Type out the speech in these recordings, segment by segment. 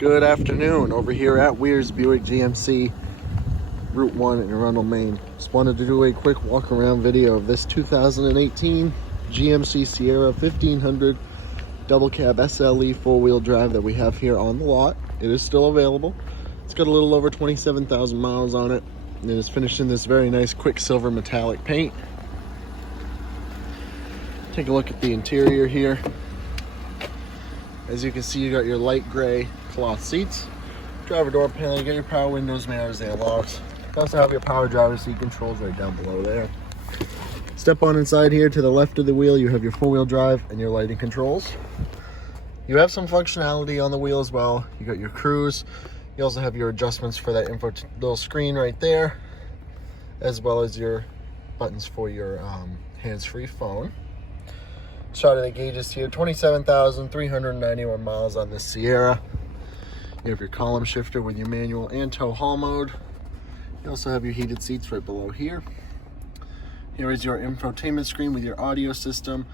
Good afternoon over here at Weirs Buick GMC, Route 1 in Arundel, Maine. Just wanted to do a quick walk around video of this 2018 GMC Sierra 1500 double cab SLE four-wheel drive that we have here on the lot. It is still available. It's got a little over 27,000 miles on it, and it is finished in this very nice Quicksilver metallic paint. Take a look at the interior here. As you can see, you got your light gray cloth seats, driver door panel, you got your power windows, mirrors, and locks. You also have your power driver seat controls right down below there. Step on inside here. To the left of the wheel, you have your four-wheel drive and your lighting controls. You have some functionality on the wheel as well. You got your cruise. You also have your adjustments for that info little screen right there, as well as your buttons for your hands-free phone. Shot of the gauges here, 27,391 miles on the Sierra. You have your column shifter with your manual and tow haul mode. You also have your heated seats right below here. Here is your infotainment screen with your audio system,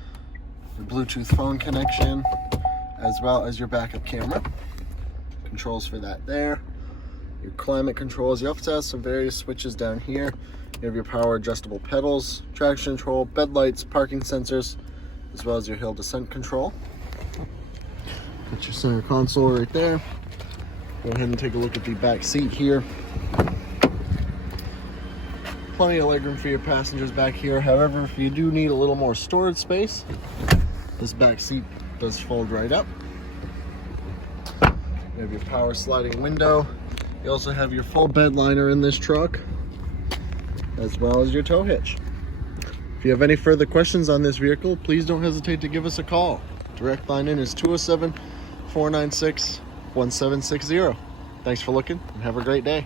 your Bluetooth phone connection, as well as your backup camera. Controls for that there. Your climate controls. You also have some various switches down here. You have your power adjustable pedals, traction control, bed lights, parking sensors, as well as your hill descent control. Got your center console right there. Go ahead and take a look at the back seat here. Plenty of legroom for your passengers back here. However, if you do need a little more storage space, this back seat does fold right up. You have your power sliding window. You also have your full bed liner in this truck, as well as your tow hitch. If you have any further questions on this vehicle, please don't hesitate to give us a call. Direct line in is 207-496-1760. Thanks for looking and have a great day.